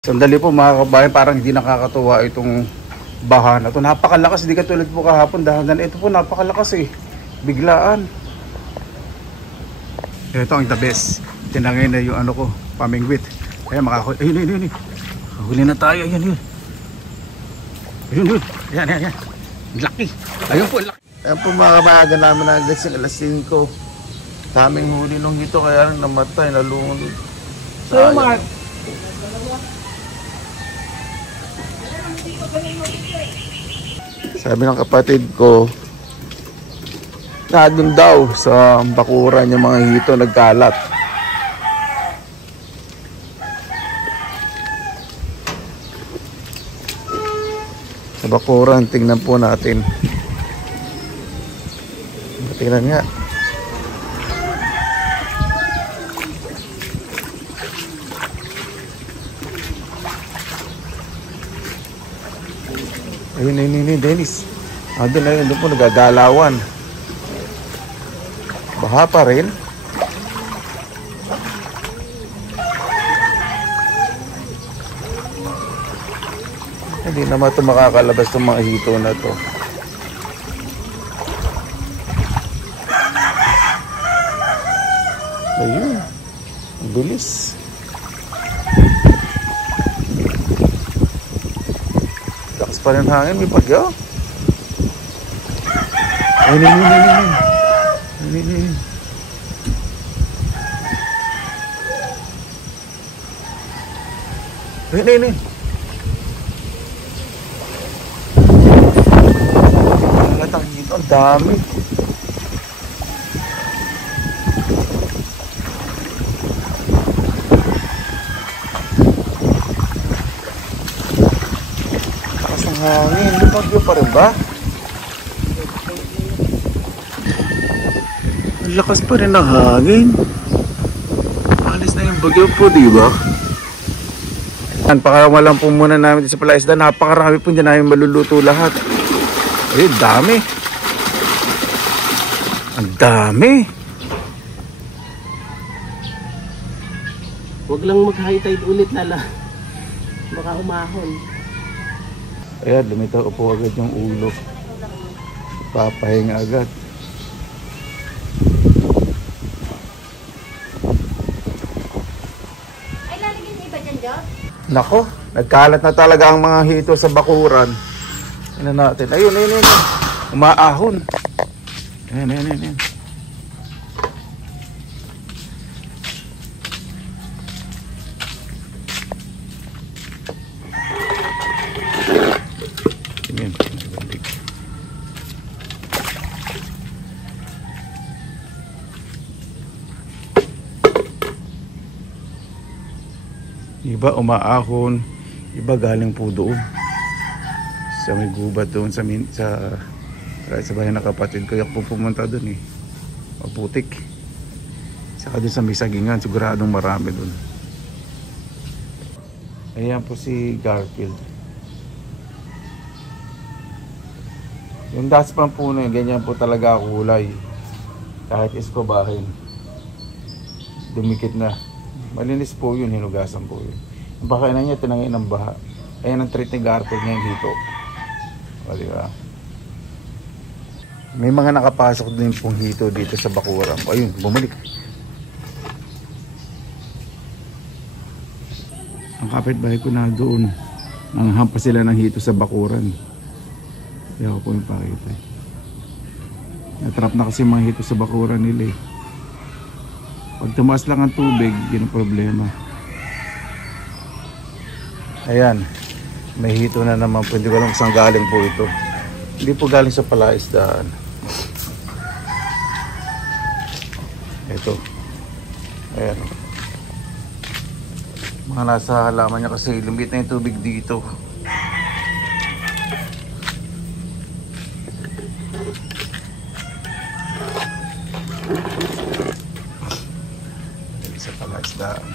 Sandali po mga kabayan, parang hindi nakakatuwa itong baha na to. Napakalakas, di katulad po kahapon dahagan. Ito po napakalakas eh. Biglaan. Ito ang the best. Tinangay na yung ano ko, pamingwit. Ayan makahuli. Ayun. Huli na tayo. Ayun. Ayan. Laki. Ayun po, laki. Ayan po mga kabayan, namin na agad sa alas 5. Daming huli nung ito kaya namatay, nalunod. So Mark, sabi ng kapatid ko, na doon daw sa bakuran yung mga hito nagkalat. Sa bakuran, tingnan po natin. Tingnan nga. Ayun, Dennis. Doon po nagagalawan. Baha pa rin. Hindi naman ito makakalabas ng mga hito na to. Ayun. Ang bilis. Pa rin hangin, may bagyo. Ayun. Halatang dito, ang dami. Hangin, may bagyo pa rin ba? Ang lakas pa rin ng hangin. Alis na yung bagyo po, di ba? Pakarawa lang po muna namin sa Palaisda. Napakarami po dyan namin maluluto lahat. Ayun, dami. Ang dami. huwag lang mag-high tide ulit lala. Baka umahon. Ayan, lumitaw po agad yung ulo. Papahinga agad. Ay, lalagyan niya iba dyan, Diyos? Nako, nagkalat na talaga ang mga hito sa bakuran. Ano natin? Ayun. Umaahon. Ayan. Iba umaahon, iba galing po doon sa may gubat doon sa bahay ng kapatid ko. Yak po pumunta doon eh, maputik. Saka doon sa may sagingan, siguradong marami doon. Ayan po si Garfield. Yung daspan po na yun, ganyan po talaga kulay. Kahit iskobahin, dumikit na. Malinis po yun, hinugasan po yun. Ang baka na niya, tinangin ng baha. Ayan ang treat ni Garfield ngayon dito. O, diba? May mga nakapasok din pong hito dito sa bakuran. Ayun, bumalik. Ang kapitbahay ko na doon. Nanghampas sila ng hito sa bakuran. Kaya ako po yung pakita. Natrap na kasi mga hito sa bakuran nila eh. Pag tumaas lang ang tubig, yun ang problema. Ayan, may hito na naman po. Hindi ko alam saan galing po ito. Hindi po galing sa Palaisdaan. Ito. Ayan. Mga nasa halaman niya kasi lumit na yung tubig dito. Sa Palaisdaan.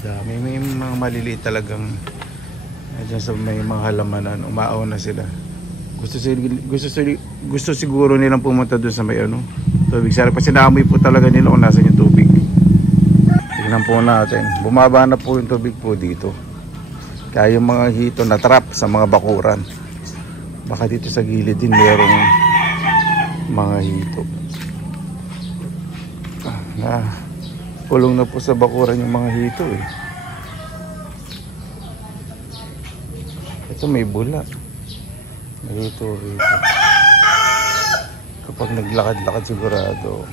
Dami, may mga maliliit talagang dyan sa may mga halamanan, umaaw na sila. Gusto siguro nilang pumunta doon sa may ano, tubig. Sana pa sinamoy po talaga nila kung nasan yung tubig. Tingnan po natin. Bumaba na po yung tubig po dito. Kaya yung mga hito na trap sa mga bakuran. Baka dito sa gilid din mayroong mga hito. Pulong na po sa bakuran yung mga hito eh. Ito may bula. May hito rito. Kapag naglakad-lakad sigurado.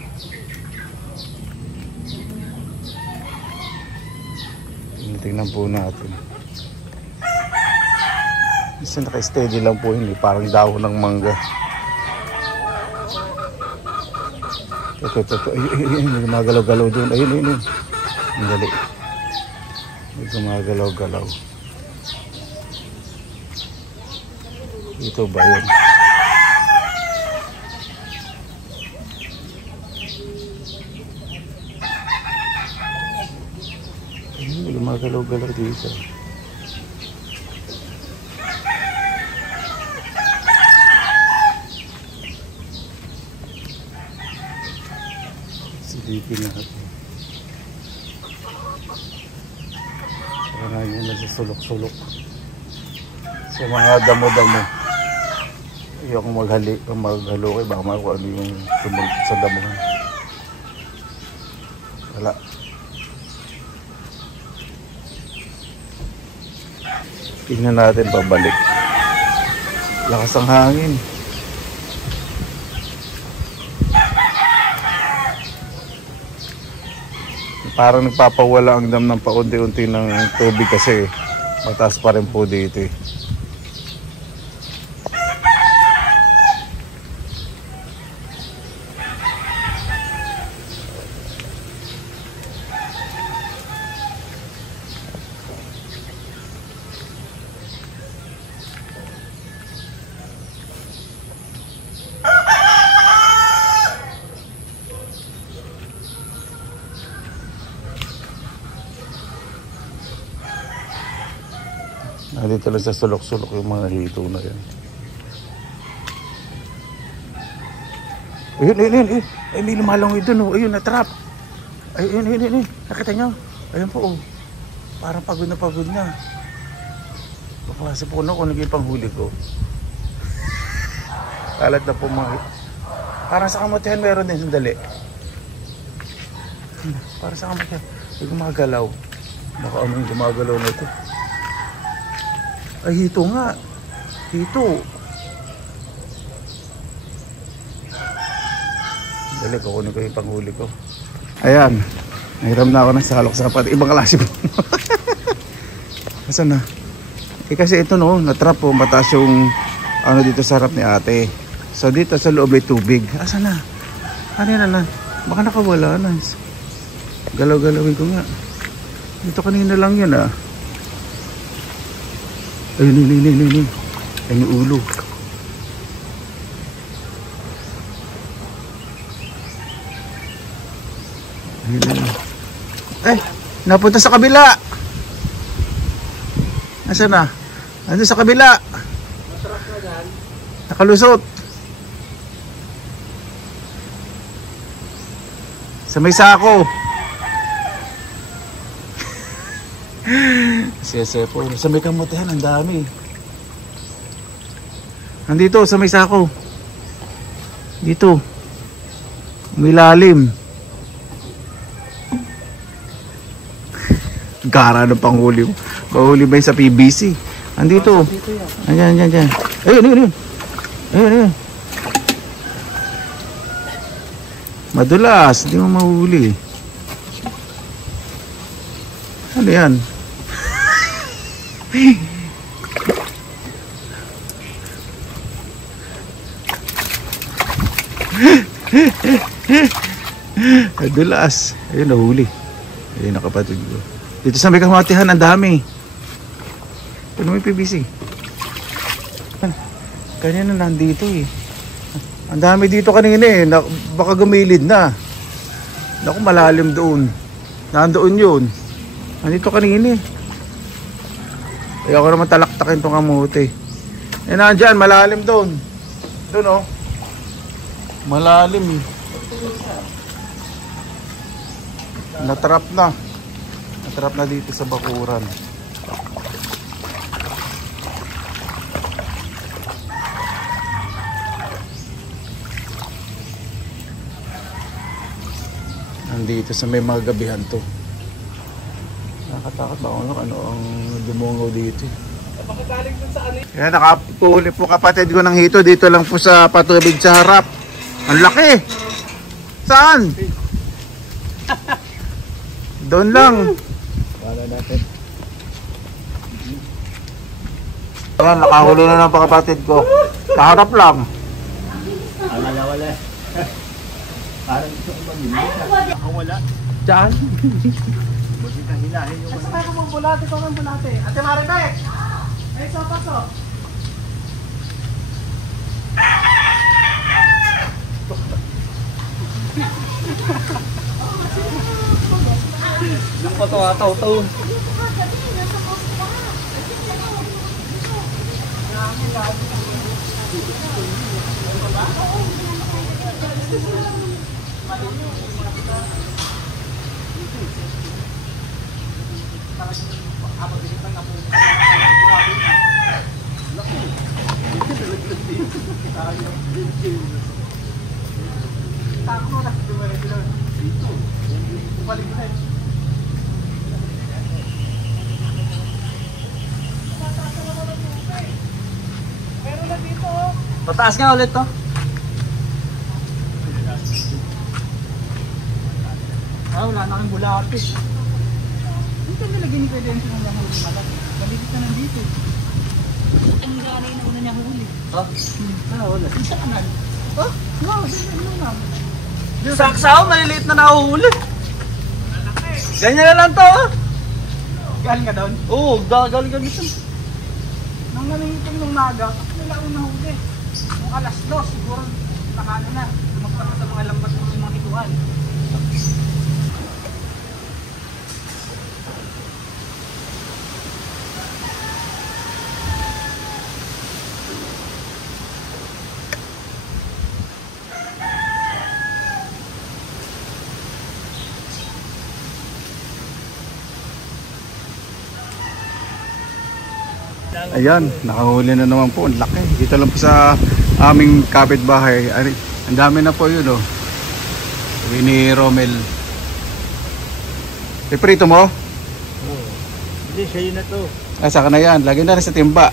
Tingnan po natin. Isa naka-steady lang po yun eh. Parang dahon ng mangga. Ito. Ay, may gumagalaw-galaw doon. Ayun. Ang dali. May gumagalaw-galaw. Ito ba yun? Ayun, may gumagalaw-galaw dito. Silipin natin. Parang yun na sa sulok-sulok. Sa mga damo-damo. Ayoko maghalo kayo. Baka makuha ano yung tumulog sa damo. Wala. Tingnan natin pabalik. Lakas ang hangin. Parang nagpapawala ang dam ng paunti-unti ng tubig kasi mataas pa rin po dito eh. Dito lang sa sulok-sulok yung mga hito na yan. Ayun. Ay, may lumalangoy doon. Ayun, na-trap. Ayun. Nakita nyo? Ayun po. Parang pagod na. Papasa po na kung naging panghuli ko. Kalat na po mga... Parang sa kamutihan meron din. Sandali. Parang sa kamutihan. May gumagalaw. Baka ano yung gumagalaw na ito. Ay, hito nga. Hito. Dali, kukunin ko yung panghuli ko. Ayan. Nahiram na ako ng salok sa kapat. Ibang klase po. Asan na? Eh kasi ito no, natrap po. Mataas yung ano dito sa harap ni ate. So dito sa loob may tubig. Asan na? Ano yan na? Baka nakawala na. Galaw-galawin ko nga. Dito kanina lang yun ah. Ayun. Ayun yung ulo. Ayun. Ay, napunta sa kabila. Nasaan na? Nandun sa kabila. Nakalusot. Sa may sako. Sesepo. Sa may kamutihan, ang dami. Nandito, sa may sako. Dito. May lalim. Gara ng panghuli. Panghuli ba yung sa PBC? Nandito. Ayan. Ayun. Madulas. Hindi mo mahuli. Ano yan? Madulas. Ayun, nahuli. Ayun, nakapatid ko. Dito sa may kamatihan, ang dami. Ano may PVC? Kanina nandito eh. Ang dami dito kanina eh. Baka gumilid na. Naku, malalim doon. Nandoon yun. Nandito kanina eh. Ayaw ko naman talaktakin itong kamote. Eh, nandyan, malalim doon. Doon, oh. Malalim, eh. Natrap na. Natrap na dito sa bakuran. Nandito sa may mga gabihan to. Nakatakot ba ako ano ang dumungaw dito. Kaya nakapuli po kapatid ko ng hito dito lang po sa patubig sa harap. Ang laki. Saan? Doon lang. Wala natin. Ayan, nakahuli na ng kapatid ko. Sa harap lang. Wala. Parang gusto ko mag-ibig. Ako wala. Diyan? Buti na hinahin yung Saka ka mong bulate, ko ng bulate. Ate Maribek! Ay, so, paso. Yung patawa-taw-taw. Pataas nga ulit to. Wala na kang bulate. Dito nilagyan ni Pwede yung sinunggahuli malaki. Maligit na nandito. Ang gana yung una niya huli. Wala. Sa kanan. Oh, wow, dito na. Saksaw, maliliit na nahuhuli. Ganyan na lang to. Galing ka doon? Oo, galing kami siya. Nang nanihitim nung naga, nila ako nahuli. Nung alas 2, siguro nakano na. Lumagpas na sa mga lambat ng mga hituan. Ayan, nakahuli na naman po. Ang laki. Dito lang po sa aming kapitbahay. Ang dami na po yun, oh. Sabi ni Romel. Iprito mo? Hindi, siya yun na to. Ah, saka na yan. Lagi na rin sa timba.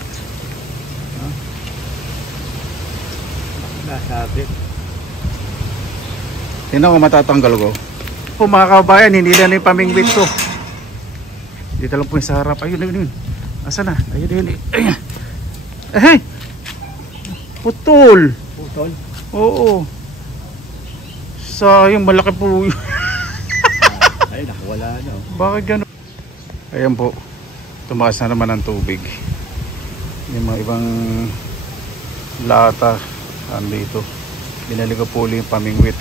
Nasabit. Tingnan ko matatanggal ko. Po mga kababayan, hindi na yung pamingwit ko. Dito lang po yung sa harap. Ayun, ayun, ayun. Asa na? Ayun, ayun. Ayun. Eh, putol. Putol? Oo. Sayang, malaki po. Ay, nakawala na. Bakit gano'n? Ayan po. Tumaas na naman ang tubig. Yung mga ibang lata andito. Binali ko po ulit yung pamingwit.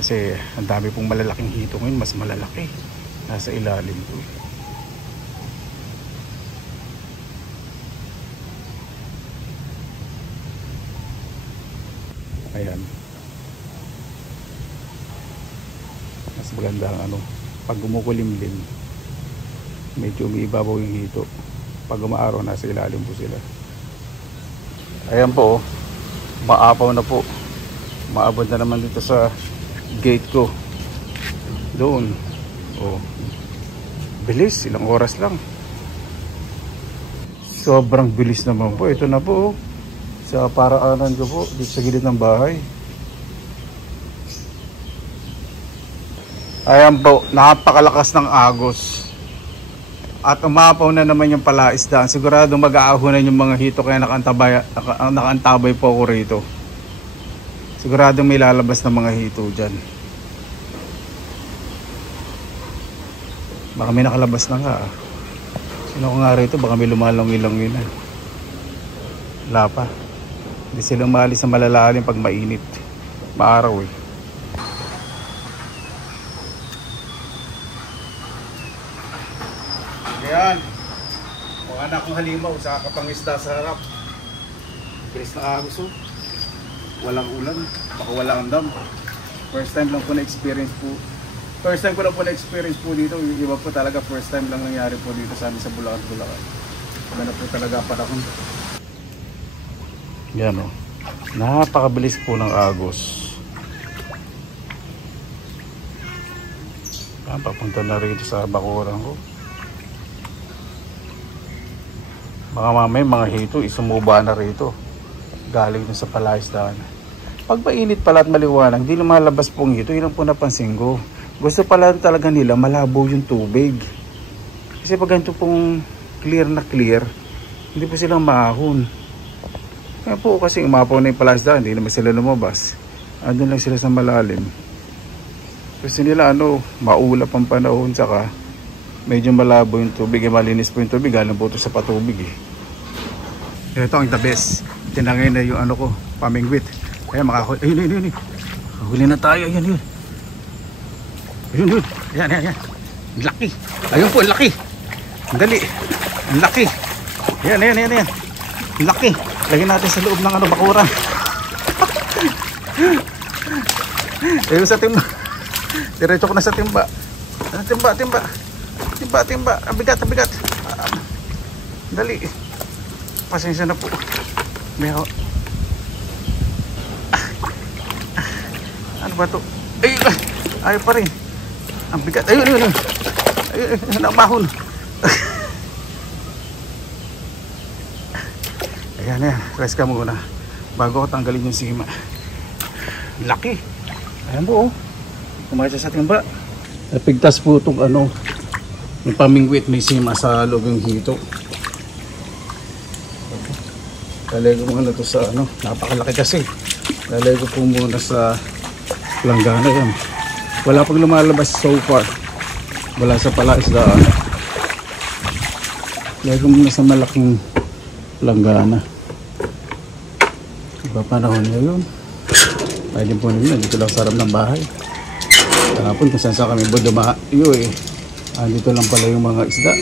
Kasi ang dami pong malalaking hito ngayon. Mas malalaki. Nasa ilalim po. Ayan. Mas maganda ang ano. Pag gumukulimlim, medyo umiibabaw yung hito. Pag umaaraw, nasa ilalim po sila. Ayan po, oh. Maapaw na po. Maabot na naman dito sa gate ko. Doon. Oh. Bilis, ilang oras lang. Sobrang bilis naman po. Ito na po, oh. Sa paraanan ko po, dito sa gilid ng bahay. Ayan po, napakalakas ng agos. At umapaw na naman yung palaisdaan. Sigurado mag-aahunan yung mga hito, kaya nakaantabay po ako rito. Sigurado may lalabas na mga hito dyan. Baka may nakalabas na nga. Sino ko nga rito, baka may lumalangil-langil na. Wala pa. Hindi sila umalis sa malalalim pag mainit. Maaraw eh. Ayan. Mga na akong halimaw sa kapangisda sa harap. Bilis na agos, oh. Walang ulan, baka walang dam. First time lang po na-experience po. First time ko lang po na-experience po dito. Yung iba po talaga first time lang nangyari po dito sa amin sa Bulacan. Maganda po talaga panahon. Yan, oh. Napakabilis po ng agos. Yan, papunta na rito sa bakuran ko. Baka mamaya mga hito isumuba na rito. Galing na sa palaisdaan. Pag mainit pala at maliwanag, hindi lumalabas pong hito. Yun ang po napansin ko. Gusto pala talaga nila malabo yung tubig. Kasi pag ganito pong clear na clear, hindi po silang maahon. Kaya po kasi umapaw na yung palaisdaan, hindi naman sila lumabas. Andun lang sila sa malalim. Kasi nila maulap ang panahon, saka medyo malabo yung tubig, malinis po yung tubig, galing po ito sa patubig eh. Ito ang the best. Tinangay na yung ko, pamingwit. Ayan, makahuli. Ayun. Huli na tayo, ayun. Ayun. Ayan. Laki. Ayun po, laki. Dali. Laki. Ayan. Laki. Lagyan natin sa loob ng bakuran. Ayun sa timba. Diretso ko na sa timba. Timba. Ang bigat. Dali. Pasensya na po. Ano ba to? Ayaw pa rin. Ang bigat. Ayun. Namahon. Ayan. Rest ka muna. Bago ko tanggalin yung sima. Laki. Ayan po, oh. Kumain siya sa timba. Napigtas po itong yung pamingwit, may sima sa loob yung hito. Lalagay ko muna ito sa napakalaki kasi. Lalagay ko po muna sa langgana yan. Wala pang lumalabas so far. Wala sa palaisdaan. Lalagay ko muna sa malaking langgana. Iba panahon ngayon. Pwede po nila dito lang sa harap ng bahay. Kahapon kung saan kami dumayo eh. Dito lang pala yung mga isda.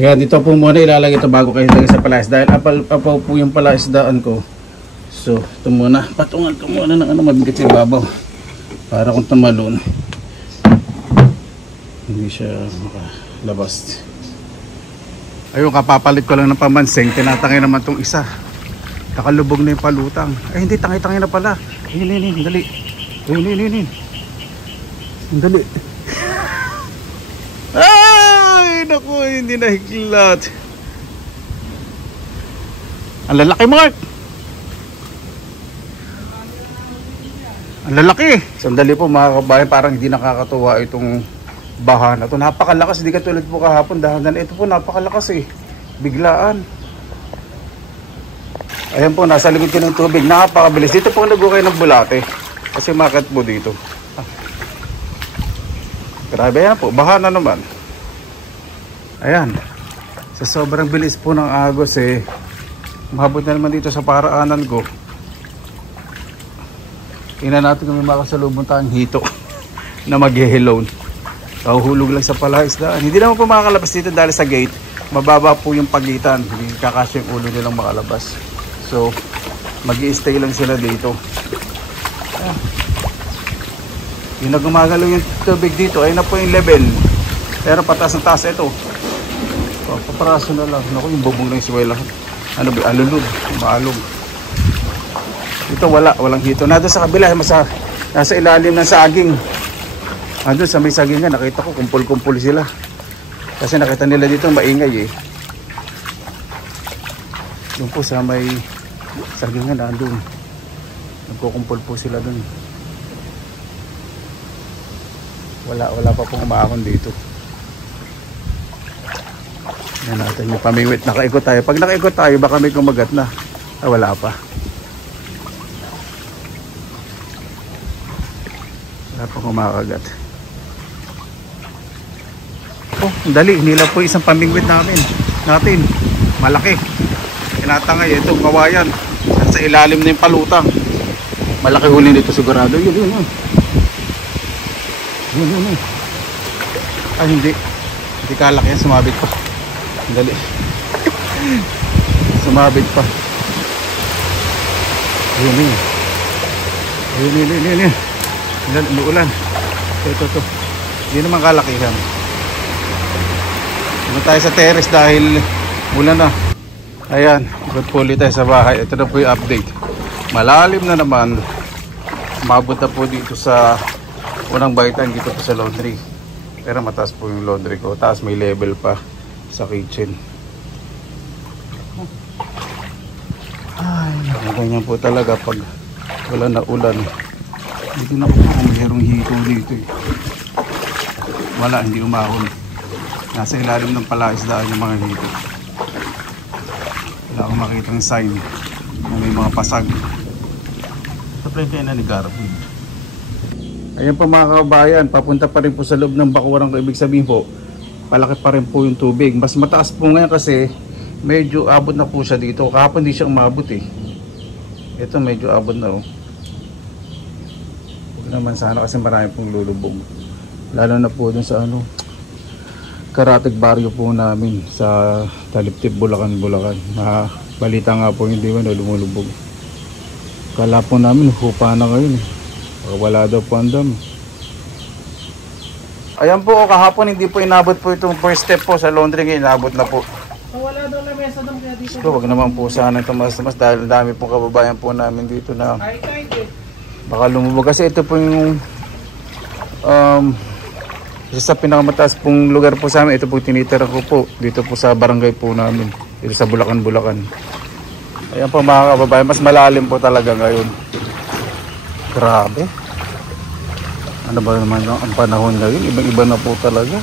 Ayan, dito po muna ilalagay ito bago kayo lagay sa palaisdaan. Apaw po yung palaisdaan ko. So, ito muna. Patungan ko muna ng mabigat sa ibabaw. Para kung tumalon, hindi siya makalabas. Ayun, kapapalit ko lang ng pamanseng. Tinatangay naman tong isa. Nakalubog na yung palutang. Ay, hindi, tangay-tangay na pala. Ayun, dali. Ayun. Dali. Ay, naku, hindi nahiklat. Ang lalaki, Mark. Ang lalaki. Sandali po mga kabayan, parang hindi nakakatuwa itong baha na ito. Napakalakas, hindi katulad po kahapon. Dahagan, ito po napakalakas eh. Biglaan. Ayan po, nasa likod ko ng tubig. Napakabilis. Dito po nagukay ng bulate. Kasi market po dito. Grabe yan po, baha na naman. Ayan. Sa sobrang bilis po ng agos eh, mahabot na naman dito sa paraanan ko. Tingnan natin kung may makasalubong tayong hito na mag-hello. Kahuhulog lang sa palaisdaan. Hindi naman po makakalabas dito dahil sa gate. Mababa po yung pagitan. Hindi kakasya yung ulo nilang makalabas. So, mag-i-stay lang sila dito. Ayan. Yung nagumagalaw yung tubig dito, ay na po yung level. Pero pataas na taas ito. So, paparaso na lang. Naku, yung bubong na yung siway lahat. Ano ba? Alulog. Maalog. Ito walang hito. Nado sa kabila, nasa ilalim ng saging. Ando sa may saging nga, nakita ko kumpul-kumpul sila. Kasi nakita nila dito maingay eh. Doon po sa may saging nga, nandun. Nagkukumpul po sila dun. Wala pa pong umaakon dito. Yan natin yung pamingwit. Nakaikot tayo. Pag nakaikot tayo, baka may kumagat na. Wala pa. Wala pa kumakagat. Oh, dali. Nila po isang pamingwit natin. Malaki. Tinatangay. Ito, kawayan. Sa ilalim na yung palutang. Malaki huli nito sigurado. Yun. Ay, hindi kalaki yan, sumabit pa. Dali. Sumabit pa. Ayun yun. Ayun. Umuulan. Ito. Hindi naman kalakihan. Ano tayo sa terrace dahil ulan na. Ayan, good po ulit tayo sa bahay. Ito na po yung update. Malalim na naman. Umabot na po dito sa unang bahitan dito po sa laundry. Pero mataas po yung laundry ko. Taas may level pa sa kitchen. Ay, ganyan po talaga pag wala na ulan. Dito na po kung mayroong hito dito eh. Wala, hindi umahon. Nasa ilalim ng palaisdaan yung mga hito. Wala akong makitang sign na may mga pasag. Sa frente na ni Garfield. Ayan po mga kabayan, papunta pa rin po sa loob ng bakuran ko. Ibig sabihin po, palaki pa rin po yung tubig. Mas mataas po ngayon kasi medyo abot na po siya dito. Kahapon hindi siya umabot eh. Ito medyo abot na oh. Huwag naman sana kasi marami pong lulubog. Lalo na po dun sa ano, Karatig baryo po namin sa Taliptip, Bulacan. Balita nga po hindi ba na lumulubog. Kala po namin hupa na ngayon eh. Wala daw po ang dam. Ayan po, kahapon hindi po inabot po itong first step po sa laundry. Ngayon inabot na po. Wala daw na mesa doon kaya dito. So, wag naman po sana tumas dahil dami po kababayan po namin dito na baka lumubog. Kasi ito po yung isa sa pinakamataas pong lugar po sa amin. Ito po tinitira ko po dito po sa barangay po namin, dito sa Bulacan. Ayan po mga kababayan, mas malalim po talaga ngayon. Grabe. Ano ba naman ang panahon ngayon? Ibang-iba na po talaga.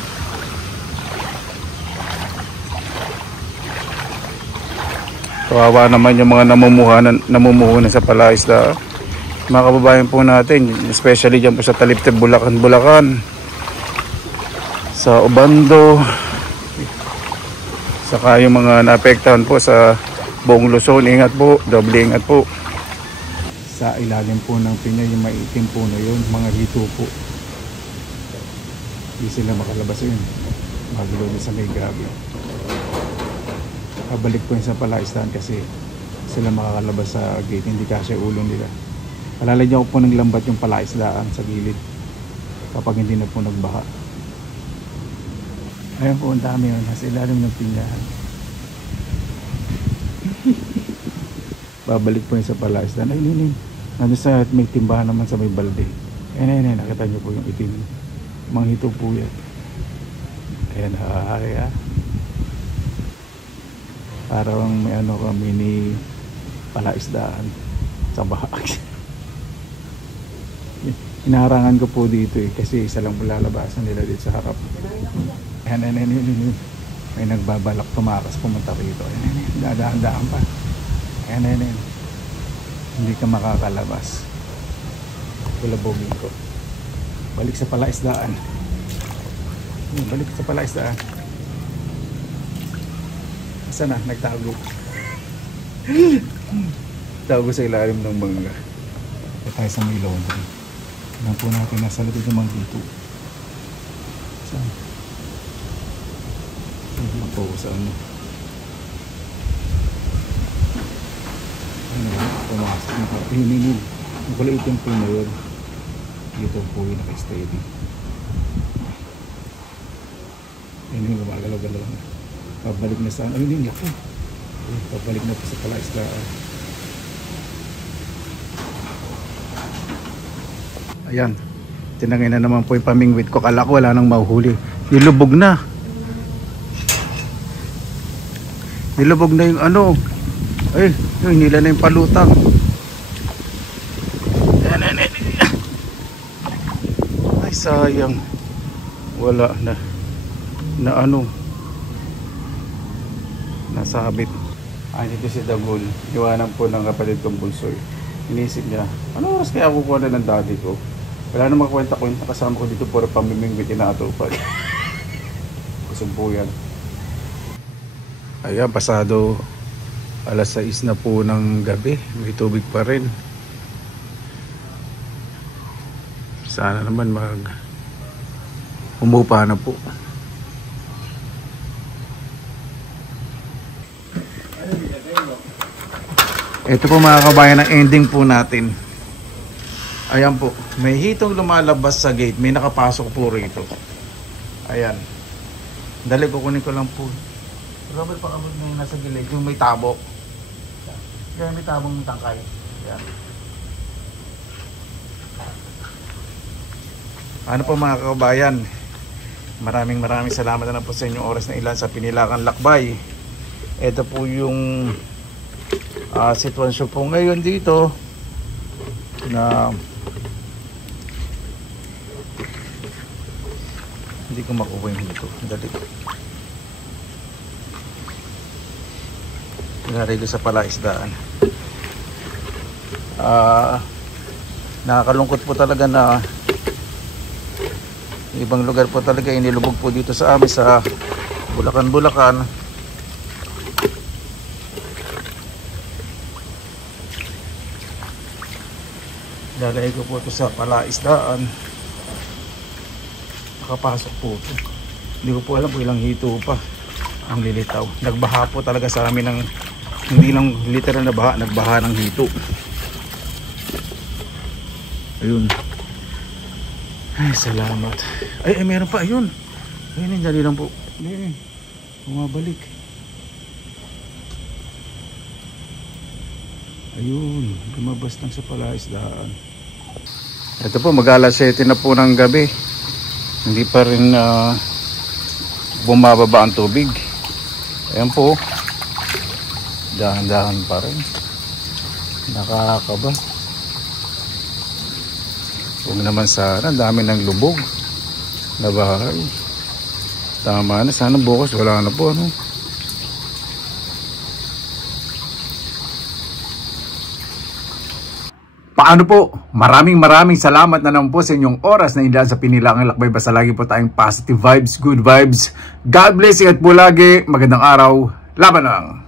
Kawawa naman yung mga namumuhunan sa palaisdaan. Mga kababayan po natin, especially dyan po sa Taliptip, Bulacan. Sa Obando. Saka yung mga naapektahan po sa buong Luzon. Ingat po, doble ingat po. Sa ilalim po ng pinya, yung maitim po na yun, mga hito po. Hindi sila makalabas yun. Magulo din sa may gabi. Pabalik po yun sa palaisdaan kasi sila makakalabas sa gate, hindi kasi ulo nila. Palalagyan ko po ng lambat yung palaisdaan sa gilid kapag hindi na po nagbaha. Ayan po, ang dami yun, nasa ilalim ng pinyahan. Babalik po yun sa palaisdaan. Ay, nandun sa may timbahan naman sa may balde. Ayan, nakita nyo po yung itim. Mga hito po yan. Ayan, kaya parang may ano kami ni palaisdaan sa bahag. Inaharangan ko po dito eh, kasi isa lang lalabasan nila dito sa harap. Ayan, may nagbabalak tumakas pumunta rito. Ayan, dadaan pa. Ayan. Hindi ka makakalabas. Kulabogin ko. Balik sa palaisdaan. Balik sa palaisdaan. Saan na? Nagtago. Tago sa ilalim ng bangga. Ito tayo sa may laundry. Tignan po natin nasa likod ng mga dito. Saan? Hindi po sa ano. Pumasok na ka. Hininin. Ang pala itim po na yun. Dito po yung naka-steady. Ayun yung gumagalaw-galaw na. Pabalik na saan. Ayun yun po. Pabalik na po sa palaisdaan. Ayan. Tinangay na naman po yung pamingwit ko. Kala ko wala nang mahuhuli. Nilubog na. Nilubog na yung ano. Ay, nila na yung palutang. Ay, sayang. Wala na. Na ano. Nasabit. Ay, dito si Dagul. Iwanan po ng kapatid kong bunsoy. Inisip niya, ano oras kaya kukuha na ng daddy ko? Wala namang kwenta-kwenta kasama ko dito puro pamimingwit inaatupag. Kusog po yan. Ayan, pasado alas 6 na po ng gabi. May tubig pa rin. Sana naman umupa na po. Ito po mga kabayan ang ending po natin. Ayan po, may hitong lumalabas sa gate, may nakapasok po rito. Ayan. Dali, kukunin ko lang po. Robert, pakabot na yung nasa gilid, yung may tabo. Yan, may tabong tangkay. Ayan. Ano po mga kabayan, maraming salamat na po sa inyong oras na ilan sa Pinilakan Lakbay. Ito po yung sitwasyon po ngayon dito na hindi ko makuha yung dito. Dali. Pinarilo sa palaisdaan. Nakakalungkot po talaga na ibang lugar po talaga inilubog po dito sa amin sa Bulacan. Lalagay ko po ito sa palaisdaan. Nakapasok po ito. Hindi ko po alam kung ilang hito pa ang lilitaw. Nagbaha po talaga sa amin ng hindi lang literal na baha, nagbaha ng hito. Ayun. Ay, salamat. Ay, meron pa. Ayun. Ayun, dali lang po. Ayun. Bumabalik. Ayun. Lumabas lang sa palaisdaan. Ito po, mag-alas 7 na po ng gabi. Hindi pa rin bumababa ang tubig. Ayan po. Dahan-dahan pa rin. Nakakaba. Huwag naman sana, dami ng lubog na bahay. Tama na, sana bukas wala na po, ano. Paano po? Maraming salamat na naman po sa inyong oras na inilaan sa Pinilakan Lakbay. Basta lagi po tayong positive vibes, good vibes. God bless, ingat po lagi. Magandang araw. Laban lang.